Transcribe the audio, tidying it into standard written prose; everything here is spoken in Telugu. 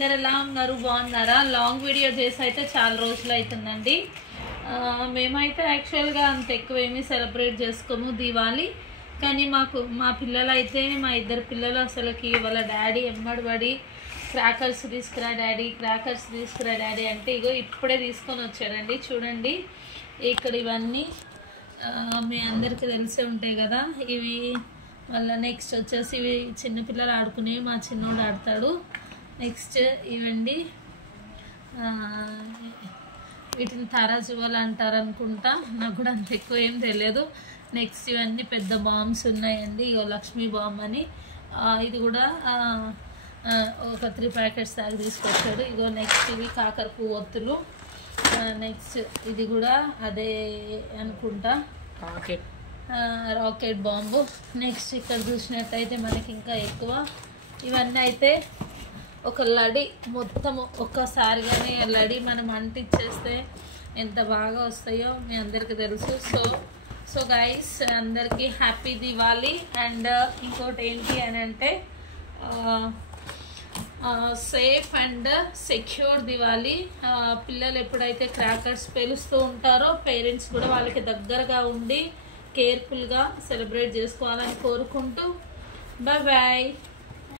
అందరు ఎలా ఉన్నారు? బాగున్నారా? లాంగ్ వీడియో చేసి అయితే చాలా రోజులు అవుతుందండి. మేమైతే యాక్చువల్గా అంత ఎక్కువ ఏమీ సెలబ్రేట్ చేసుకోము దివాళీ. కానీ మా పిల్లలు అయితే, మా ఇద్దరు పిల్లలు అసలుకి వాళ్ళ డాడీ ఎమ్మడిపడి క్రాకర్స్ తీసుకురా డాడీ, క్రాకర్స్ తీసుకురా డాడీ అంటే ఇగో ఇప్పుడే తీసుకొని వచ్చారండి. చూడండి ఇక్కడ ఇవన్నీ మీ అందరికీ తెలిసే ఉంటాయి కదా. ఇవి మళ్ళీ నెక్స్ట్ వచ్చేసి ఇవి చిన్నపిల్లలు ఆడుకునేవి, మా చిన్నోడు ఆడతాడు. నెక్స్ట్ ఇవండి, వీటిని తారాజువాలు అంటారు అనుకుంటా, నాకు కూడా అంత ఎక్కువ ఏం తెలియదు. నెక్స్ట్ ఇవన్నీ పెద్ద బాంబ్స్ ఉన్నాయండి. ఇగో లక్ష్మీ బాంబ్ అని, ఇది కూడా ఒక 3 ప్యాకెట్స్ దాకా తీసుకొచ్చాడు. ఇగో నెక్స్ట్ ఇవి కాకర పువ్వొత్తులు. నెక్స్ట్ ఇది కూడా అదే అనుకుంటా, రాకెట్ బాంబు. నెక్స్ట్ ఇక్కడ చూసినట్టయితే మనకి ఇంకా ఎక్కువ ఇవన్నీ అయితే ఒక లడి మొత్తము ఒక్కసారిగానే లడి మనం అంటించేస్తే ఎంత బాగా వస్తాయో మీ అందరికీ తెలుసు. సో గైస్, అందరికీ హ్యాపీ దివాళీ. అండ్ ఇంకోటి ఏంటి అని అంటే సేఫ్ అండ్ సెక్యూర్ దివాళీ. పిల్లలు ఎప్పుడైతే క్రాకర్స్ పేలుస్తూ ఉంటారో పేరెంట్స్ కూడా వాళ్ళకి దగ్గరగా ఉండి కేర్ఫుల్గా సెలబ్రేట్ చేసుకోవాలని కోరుకుంటూ బాయ్ బాయ్.